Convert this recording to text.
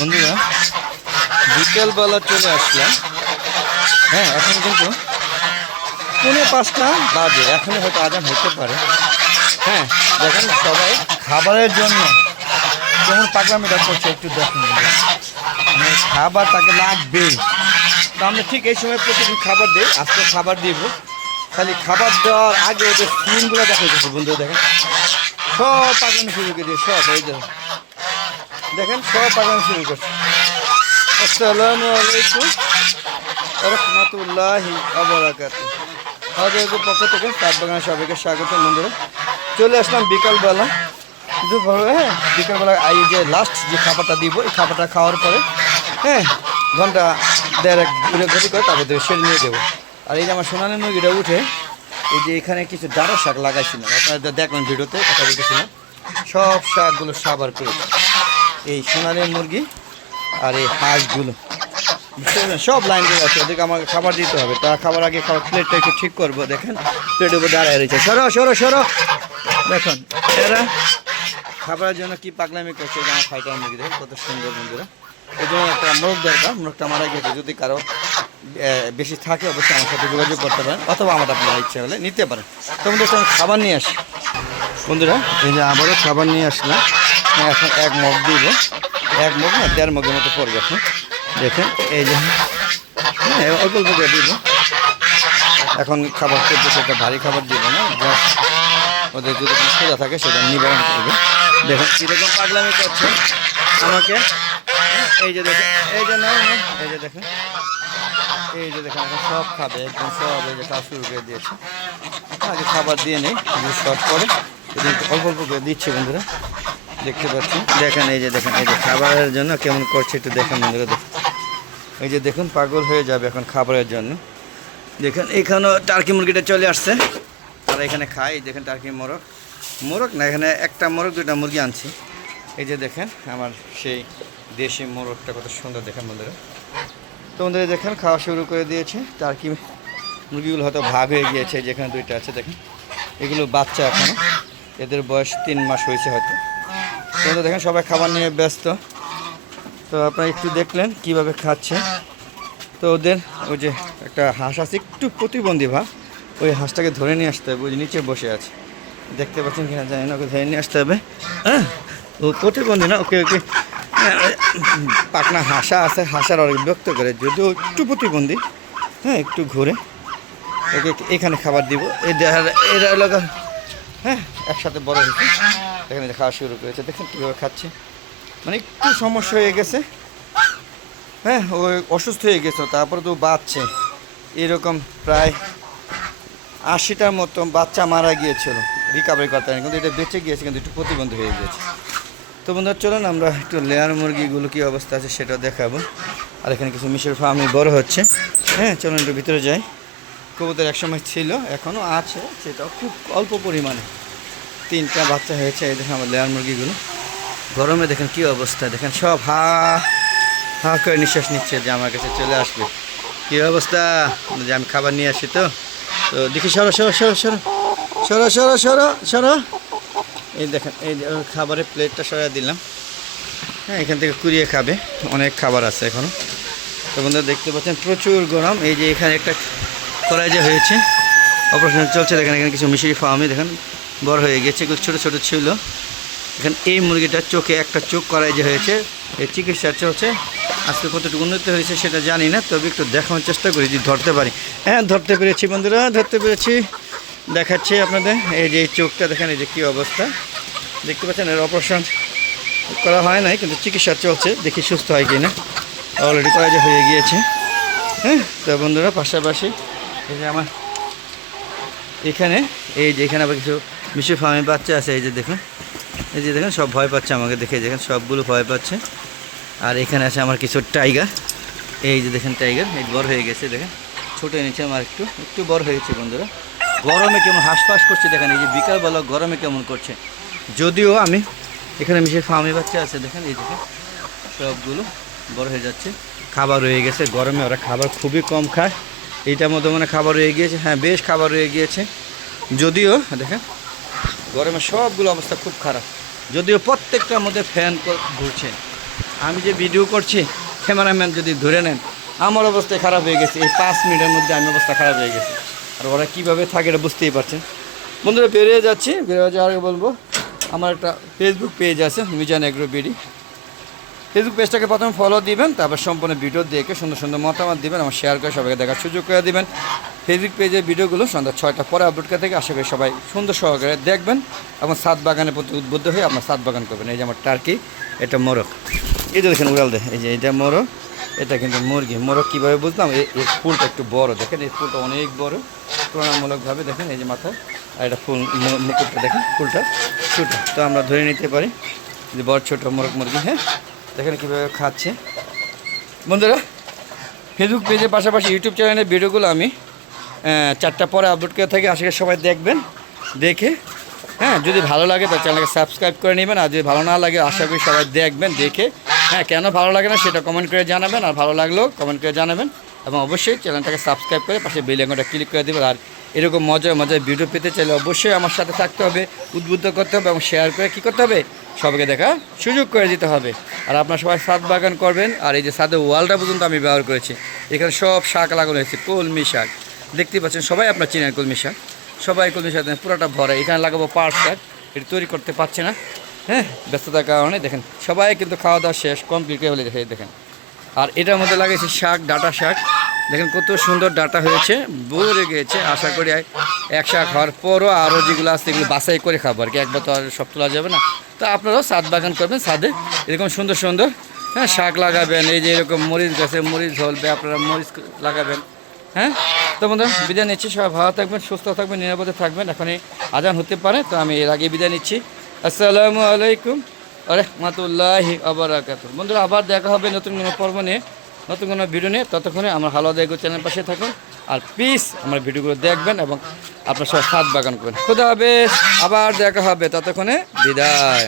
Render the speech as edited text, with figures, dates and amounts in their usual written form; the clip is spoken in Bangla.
বন্ধুরা বিকেলবেলা চলে আসলাম। হ্যাঁ, এখন কিন্তু 4:45 বাজে, এখনই হয়তো আজান হতে পারে। হ্যাঁ, দেখেন সবাই খাবারের জন্য কেমন পাগলামিটা করছে একটু দেখুন। মানে খাবার তাকে লাগবেই, তো আমরা ঠিক এই সময় প্রতিদিন খাবার দিই। আজকে খাবার দিব, খালি খাবার দেওয়ার আগে ওদের সিনগুলো দেখা যাচ্ছে। বন্ধুরা দেখেন সব পাগলামি শুরু করে দিয়ে, সব এই দেখেন সব পাগলামি শুরু করছে। আসসালামু আলাইকুম রহমতুল্লাহি ওয়াবারাকাতুহু। আমাদের পক্ষ থেকে সাত বাগান সবাইকে স্বাগত। বন্ধুরা চলে আসলাম বিকালবেলা, হ্যাঁ বিকালবেলা এই যে লাস্ট যে খাবারটা দিব, এই খাবারটা খাওয়ার পরে হ্যাঁ ঘন্টা দেড়েক ঘুরে করে তারপর সেরে নিয়ে দেবো। আর এই যে আমার সোনালী মুরগিটা উঠে এই যে এখানে কিছু ডাঁটা শাক লাগাইছিলাম, আপনারা দেখবেন ভিডিওতে কথা বলতেছিলাম। সব শাকগুলো সাবার করেছে এই সোনালী মুরগি আর এই হাঁসগুলো, বুঝতে পারছেন? সব লাইন দিয়ে আছে, ওদেরকে আমাকে খাবার দিতে হবে। তা খাবার আগে খাবার প্লেটটা একটু ঠিক করবো। দেখেন প্লেটের উপর দাঁড়ায় রয়েছে, সরো সরো সরো। দেখুন এরা খাবারের জন্য কি পাগলামি করছে। যে আমার ফাইটার মুরগি দেখেন কত সুন্দর। বন্ধুরা এই জন্য একটা মোরগ দরকার, মোরগটা মারা গেছে। যদি কারো বেশি থাকে অবশ্যই আমার সাথে যোগাযোগ করতে পারেন, অথবা আমার আপনার ইচ্ছে হলে নিতে পারেন। তো বন্ধুরা আমি খাবার নিয়ে আসি। বন্ধুরা এই যে আবারও খাবার নিয়ে আসলাম। এখন এক মগ দিব, এক মগ না 1.5 মগের মতো পড়বে। এখন দেখেন এই যে হ্যাঁ অল্প অল্প করে দিব। এখন খাবার করতে সেটা ভারী খাবার দিব না, ওদের যদি কোনো সোজা থাকে সেটা নিবারণ করবে। দেখেন কীরকম পাগলামি করছে আমাকে। এই যে দেখেন, এই যে না এই যে দেখেন, এই যে দেখেন এখন সব খাবে একদম সব। এই যে খাওয়া শুরু করে দিয়েছে। আগে খাবার দিয়ে নেই, সব পরে অল্প অল্প করে দিচ্ছে। বন্ধুরা দেখতে পাচ্ছি, দেখেন এই যে দেখেন, এই যে খাবারের জন্য কেমন করছে একটু দেখেন। বন্ধুরা দেখুন, এই যে দেখুন পাগল হয়ে যাবে এখন খাবারের জন্য। দেখেন এখানেও টার্কি মুরগিটা চলে আসছে, আর এখানে খাই। দেখেন টার্কি মোরগ, মোরগ না এখানে একটা মোরগ 2টা মুরগি আনছি। এই যে দেখেন আমার সেই দেশি মোরগটা কত সুন্দর দেখেন। বন্ধুরা তো বন্ধুরা দেখেন খাওয়া শুরু করে দিয়েছে। টার্কি মুরগিগুলো হয়তো ভাগ হয়ে গিয়েছে, যেখানে 2টা আছে দেখেন। এগুলো বাচ্চা এখনও, এদের বয়স 3 মাস হয়েছে হয়তো। তো দেখেন সবাই খাবার নিয়ে ব্যস্ত। তো আপনারা একটু দেখলেন কিভাবে খাচ্ছে। তো ওদের ওই যে একটা হাঁস আছে একটু প্রতিবন্ধী ভাব, ওই হাঁসটাকে ধরে নিয়ে আসতে হবে। ওই যে নিচে বসে আছে, দেখতে পাচ্ছেন কিনা জানি না, ওকে ধরে নিয়ে আসতে হবে। হ্যাঁ ও প্রতিবন্ধী না, ওকে ওকে পাকনা হাসা আছে, হাসার অনেক বিরক্ত করে, যদিও একটু প্রতিবন্ধী। হ্যাঁ একটু ঘুরে ওকে এখানে খাবার দিব। এরা এলাকা হ্যাঁ একসাথে বড় হয়েছে, এখানে খাওয়া শুরু করেছে। দেখেন কীভাবে খাচ্ছে, মানে একটু সমস্যা হয়ে গেছে। হ্যাঁ ও অসুস্থ হয়ে গেছে, তারপরে তো বাচ্চে এরকম প্রায় 80টার মতো বাচ্চা মারা গিয়েছিল, রিকাভারি করতে পারেনি, কিন্তু এটা বেঁচে গিয়েছে, কিন্তু একটু প্রতিবন্ধী হয়ে গেছে। তো বন্ধুরা চলুন আমরা একটু লেয়ার মুরগিগুলো কী অবস্থা আছে সেটা দেখাবো। আর এখানে কিছু মিশের ফার্মই বড় হচ্ছে। হ্যাঁ চলুন একটু ভিতরে যাই। কবুতর একসময় ছিল, এখনও আছে, সেটাও খুব অল্প পরিমাণে। 3টা বাচ্চা হয়েছে। এই দেখেন আমার লেয়ার মুরগিগুলো গরমে দেখেন কী অবস্থা। দেখেন সব হা হা করে নিঃশ্বাস নিচ্ছে যে আমার কাছে চলে আসবে। কী অবস্থা যে আমি খাবার নিয়ে আসি। তো তো দেখি সরো সরো সরো সরো সরো সরো সরো সরো। এই দেখেন এই খাবারের প্লেটটা সরাই দিলাম। হ্যাঁ এখান থেকে কুড়িয়ে খাবে, অনেক খাবার আছে এখনও। তো বন্ধুরা দেখতে পাচ্ছেন প্রচুর গরম। এই যে এখানে একটা কড়াই যে হয়েছে, অপারেশন চলছে। দেখেন এখানে কিছু মিশরি ফার্মই দেখেন বড় হয়ে গেছে, এগুলো ছোটো ছোটো ছিল। এখানে এই মুরগিটার চোখে একটা চোখ করাই যে হয়েছে, এই চিকিৎসা চলছে। আজকে কতটুকু উন্নতি হয়েছে সেটা জানি না, তবে একটু দেখানোর চেষ্টা করি যদি ধরতে পারি। হ্যাঁ ধরতে পেরেছি বন্ধুরা, ধরতে পেরেছি। দেখাচ্ছি আপনাদের এই যে এই চোখটা দেখেন, এই যে কী অবস্থা দেখতে পাচ্ছেন। এর অপারেশন করা হয় নাই, কিন্তু চিকিৎসা চলছে, দেখি সুস্থ হয় কি না। অলরেডি করা যে হয়ে গিয়েছে। হ্যাঁ তো বন্ধুরা পাশাপাশি এই যে আমার এখানে এই যে এখানে আবার কিছু মিশু ফার্মে বাচ্চা আছে। এই যে দেখুন, এই যে দেখেন সব ভয় পাচ্ছে আমাকে দেখে, দেখেন সবগুলো ভয় পাচ্ছে। আর এখানে আছে আমার কিছু টাইগার। এই যে দেখেন টাইগার এই বড় হয়ে গেছে, দেখেন ছোটো এনেছে আমার, একটু একটু বড় হয়েছে। বন্ধুরা গরমে কেমন হাঁসফাঁস করছে দেখেন, এই যে বিকালবেলা গরমে কেমন করছে। যদিও আমি এখানে মিশে ফার্মে বাচ্চা আছে দেখেন, এই দেখেন সবগুলো বড় হয়ে যাচ্ছে। খাবার রয়ে গেছে, গরমে ওরা খাবার খুবই কম খায়। এইটার মধ্যে মানে খাবার রয়ে গিয়েছে, হ্যাঁ বেশ খাবার রয়ে গিয়েছে। যদিও দেখেন গরমে সবগুলো অবস্থা খুব খারাপ, যদিও প্রত্যেকটার মধ্যে ফ্যান ঘুরছে। আমি যে ভিডিও করছি ক্যামেরাম্যান যদি ধরে নেন আমার অবস্থা খারাপ হয়ে গেছে, এই 5 মিনিটের মধ্যে আমি অবস্থা খারাপ হয়ে গেছে। আর ওরা কীভাবে থাকে এটা বুঝতেই পারছেন। বন্ধুরা বেরিয়ে যাচ্ছি, বেরিয়ে যাওয়ার আগে বলবো আমার একটা ফেসবুক পেজ আছে মিজান এগ্রো বিডি। ফেসবুক পেজটাকে প্রথমে ফলো দিবেন, তারপর সম্পূর্ণ ভিডিও দেখে সুন্দর সুন্দর মতামত দিবেন, আমার শেয়ার করে সবাইকে দেখার সুযোগ করে দিবেন। ফেসবুক পেজের ভিডিওগুলো সন্ধ্যা 6টার পরে আপলোড করে থেকে আশা করি সবাই সুন্দর সহকারে দেখবেন এবং ছাদ বাগানের প্রতি উদ্বুদ্ধ হয়ে আপনার ছাদ বাগান করবেন। এই যে আমার টার্কি, এটা মোরগ, এই যে দেখেন উড়াল দেয়, এই যে এটা মোরগ, এটা কিন্তু মুরগি। মোরগ কীভাবে বুঝলাম, এর ফুলটা একটু বড়, দেখেন এই ফুলটা অনেক বড় তুলনামূলকভাবে, দেখেন এই যে মাথায়, আর এটা ফুল মুকুটটা দেখেন, ফুলটা ছোটো, তো আমরা ধরে নিতে পারি যে বড় ছোটো মোরগ মুরগি। হ্যাঁ দেখেন কীভাবে খাচ্ছে। বন্ধুরা ফেসবুক পেজের পাশাপাশি ইউটিউব চ্যানেলের ভিডিওগুলো আমি 4টার পরে আপলোড করে থাকি, আশা করি সবাই দেখবেন, দেখে হ্যাঁ যদি ভালো লাগে তার চ্যানেলকে সাবস্ক্রাইব করে নেবেন। আর যদি ভালো না লাগে আশা করি সবাই দেখবেন, দেখে হ্যাঁ কেন ভালো লাগে না সেটা কমেন্ট করে জানাবেন, আর ভালো লাগলেও কমেন্ট করে জানাবেন এবং অবশ্যই চ্যানেলটাকে সাবস্ক্রাইব করে পাশে বেল আইকনটা ক্লিক করে দেবেন। আর এরকম মজার মজার ভিডিও পেতে চাইলে অবশ্যই আমার সাথে থাকতে হবে, উদ্বুদ্ধ করতে হবে এবং শেয়ার করে কী করতে হবে, সবাইকে দেখা সুযোগ করে দিতে হবে। আর আপনারা সবাই ছাদ বাগান করবেন। আর এই যে ছাদের ওয়ালটা পর্যন্ত আমি ব্যবহার করেছি, এখানে সব শাক লাগানো হয়েছে, কলমি শাক দেখতে পাচ্ছেন, সবাই আপনার চিনেন কলমি শাক, সবাই কলমি শাক পুরোটা ভরা। এখানে লাগাবো পাট শাক, এটা তৈরি করতে পারছে না, হ্যাঁ ব্যস্ততার কারণে। দেখেন সবাই কিন্তু খাওয়া দাওয়া শেষ কমপ্লিট করে বলে দেখেন। আর এটার মধ্যে লাগিয়েছি শাক, ডাঁটা শাক, দেখেন কত সুন্দর ডাঁটা হয়েছে, ভরে গিয়েছে। আশা করি এক শাক হওয়ার পরও আরও যেগুলো আছে এগুলো বাছাই করে খাবো আর কি, একবার তো আর সব তোলা যাবে না। তো আপনারাও ছাদ বাগান করবেন, ছাদে এরকম সুন্দর সুন্দর হ্যাঁ শাক লাগাবেন। এই যে এরকম মরিচ গাছে মরিচ ধরবে, আপনারা মরিচ লাগাবেন। হ্যাঁ তো বন্ধুরা বিদায় নিচ্ছি, সবাই ভালো থাকবেন, সুস্থ থাকবেন, নিরাপদে থাকবেন। এখনই আজান হতে পারে, তো আমি এর আগে বিদায় নিচ্ছি। আসসালামু আলাইকুম রাহমাতুল্লাহি ওয়া বারাকাতুহু। বন্ধুরা আবার দেখা হবে নতুন কোনো পর্ব নিয়ে, নতুন কোনো ভিডিও নিয়ে। ততক্ষণে আমার হালাদা এগো চ্যানেল পাশে থাকুন, আর প্লিজ আমার ভিডিওগুলো দেখবেন এবং আপনার সব ছাদ বাগান করবেন। খুদা হাফেজ, আবার দেখা হবে, ততক্ষণে বিদায়।